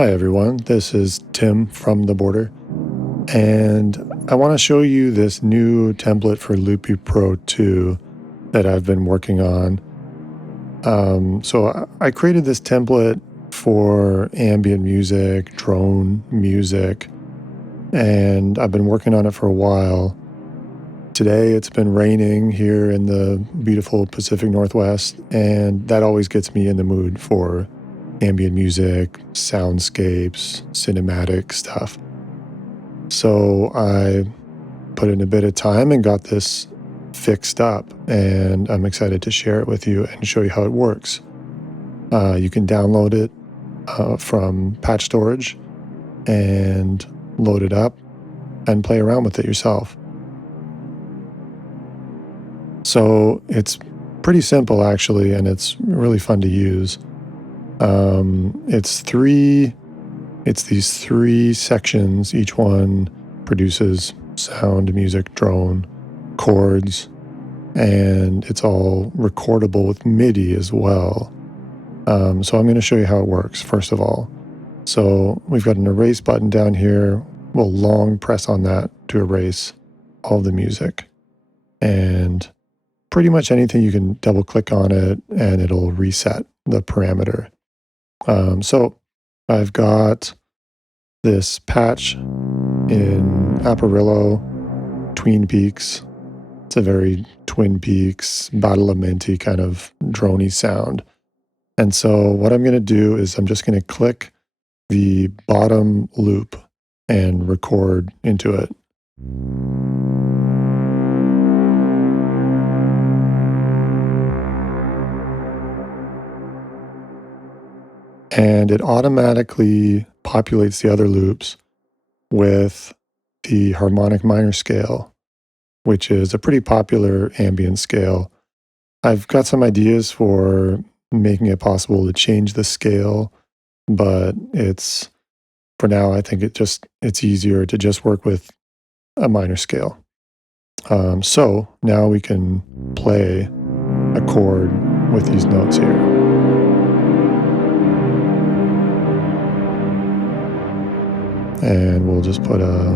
Hi everyone, this is Tim from The Border, and I want to show you this new template for Loopy Pro 2 that I've been working on. I created this template for ambient music, drone music, and I've been working on it for a while. Today it's been raining here in the beautiful Pacific Northwest, and that always gets me in the mood for ambient music, soundscapes, cinematic stuff. So I put in a bit of time and got this fixed up, and I'm excited to share it with you and show you how it works. You can download it from Patchstorage and load it up and play around with it yourself. So it's pretty simple actually, and it's really fun to use. It's these three sections. Each one produces sound, music, drone, chords, and it's all recordable with MIDI as well. So I'm going to show you how it works, first of all. So we've got an erase button down here. We'll long press on that to erase all the music. And pretty much anything, you can double click on it and it'll reset the parameter. So I've got this patch in Apparillo, Twin Peaks. It's a very Twin Peaks, Badalamenti kind of droney sound. And so what I'm going to do is I'm just going to click the bottom loop and record into it. And it automatically populates the other loops with the Harmonic Minor Scale, which is a pretty popular ambient scale. I've got some ideas for making it possible to change the scale, but for now, I think it's easier to just work with a minor scale. So now we can play a chord with these notes here. And we'll just put a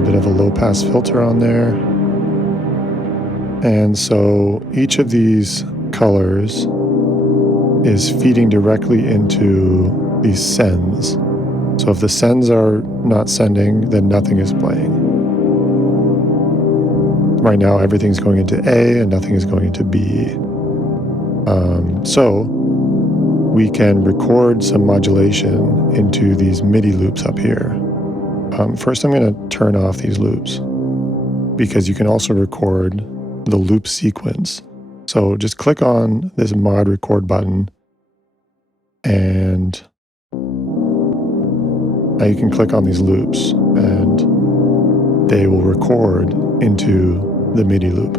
bit of a low pass filter on there. And so each of these colors is feeding directly into these sends. So if the sends are not sending, then nothing is playing. Right now, everything's going into A and nothing is going into B. So we can record some modulation into these MIDI loops up here. First, I'm going to turn off these loops because you can also record the loop sequence. So just click on this mod record button, and now you can click on these loops and they will record into the MIDI loop.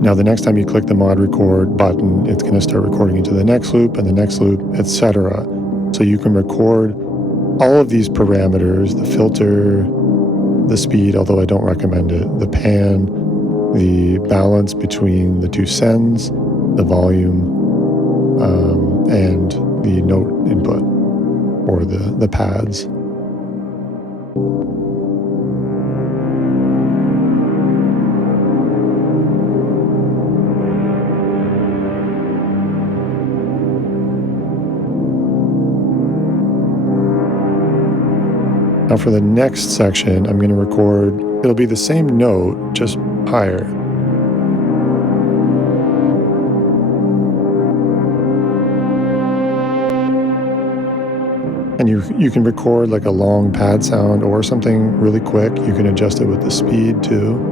Now, the next time you click the mod record button, it's going to start recording into the next loop and the next loop, etc. So you can record all of these parameters, the filter, the speed, although I don't recommend it, the pan, the balance between the two sends, the volume, and the note input, or the pads. Now for the next section, I'm going to record, it'll be the same note, just higher. And you can record like a long pad sound or something really quick. You can adjust it with the speed too.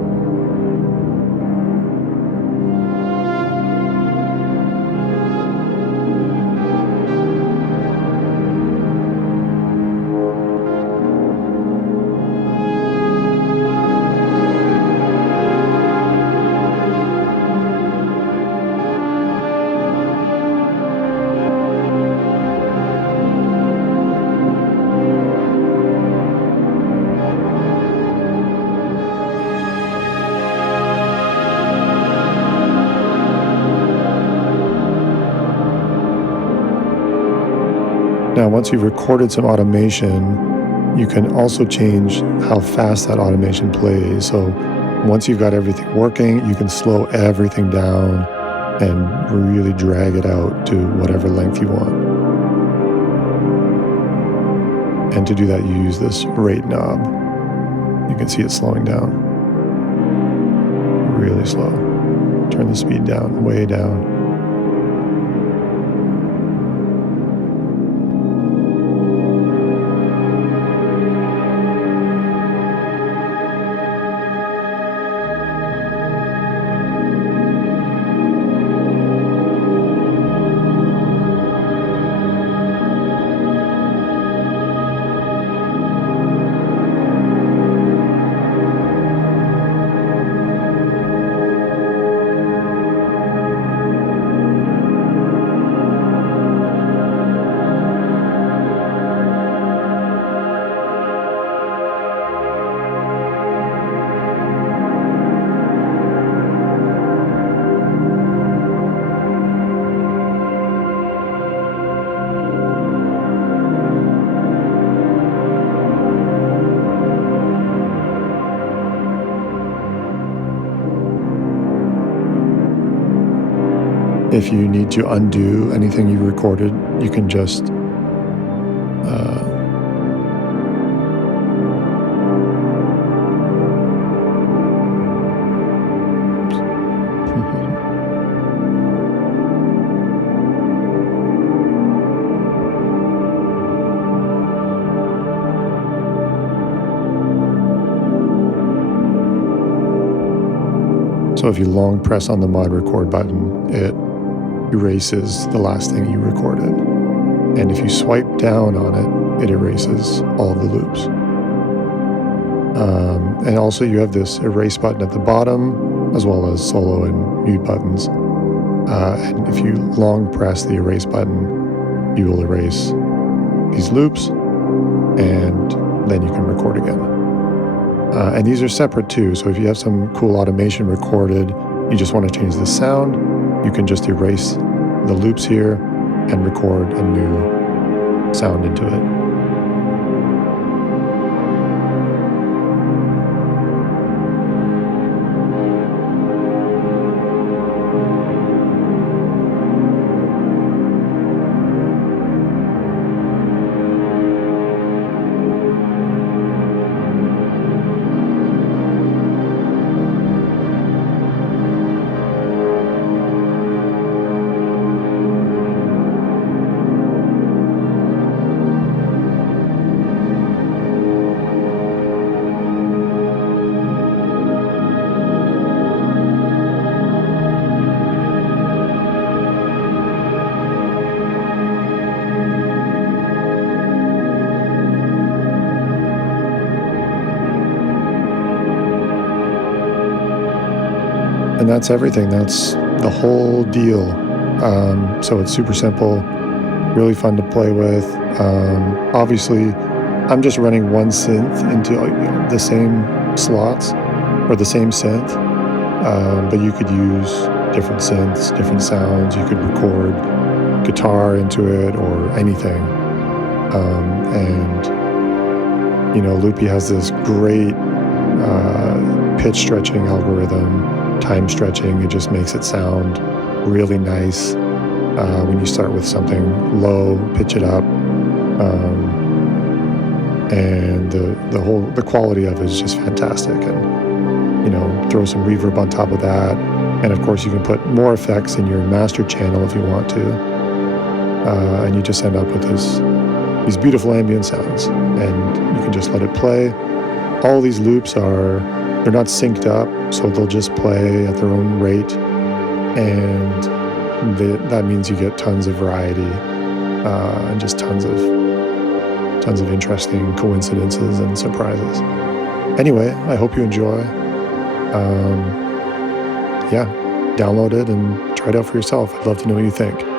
Now, once you've recorded some automation, you can also change how fast that automation plays. So once you've got everything working, you can slow everything down and really drag it out to whatever length you want. And to do that, you use this rate knob. You can see it slowing down. Really slow. Turn the speed down, way down. If you need to undo anything you recorded, you can just so if you long press on the mod record button, it erases the last thing you recorded. And if you swipe down on it, it erases all the loops. And also you have this erase button at the bottom, as well as solo and mute buttons. And if you long press the erase button, you will erase these loops, and then you can record again. And these are separate too, so if you have some cool automation recorded, you just want to change the sound, you can just erase the loops here and record a new sound into it. And that's everything. That's the whole deal. So it's super simple, really fun to play with. Obviously, I'm just running one synth into the same slots or the same synth, but you could use different synths, different sounds. You could record guitar into it or anything. And Loopy has this great pitch stretching algorithm. Time stretching, it just makes it sound really nice. When you start with something low, pitch it up, and the quality of it is just fantastic. And throw some reverb on top of that, and of course you can put more effects in your master channel if you want to, and you just end up with these beautiful ambient sounds, and you can just let it play. All these loops they're not synced up, so they'll just play at their own rate, and that means you get tons of variety and just tons of interesting coincidences and surprises. Anyway, I hope you enjoy. Download it and try it out for yourself. I'd love to know what you think.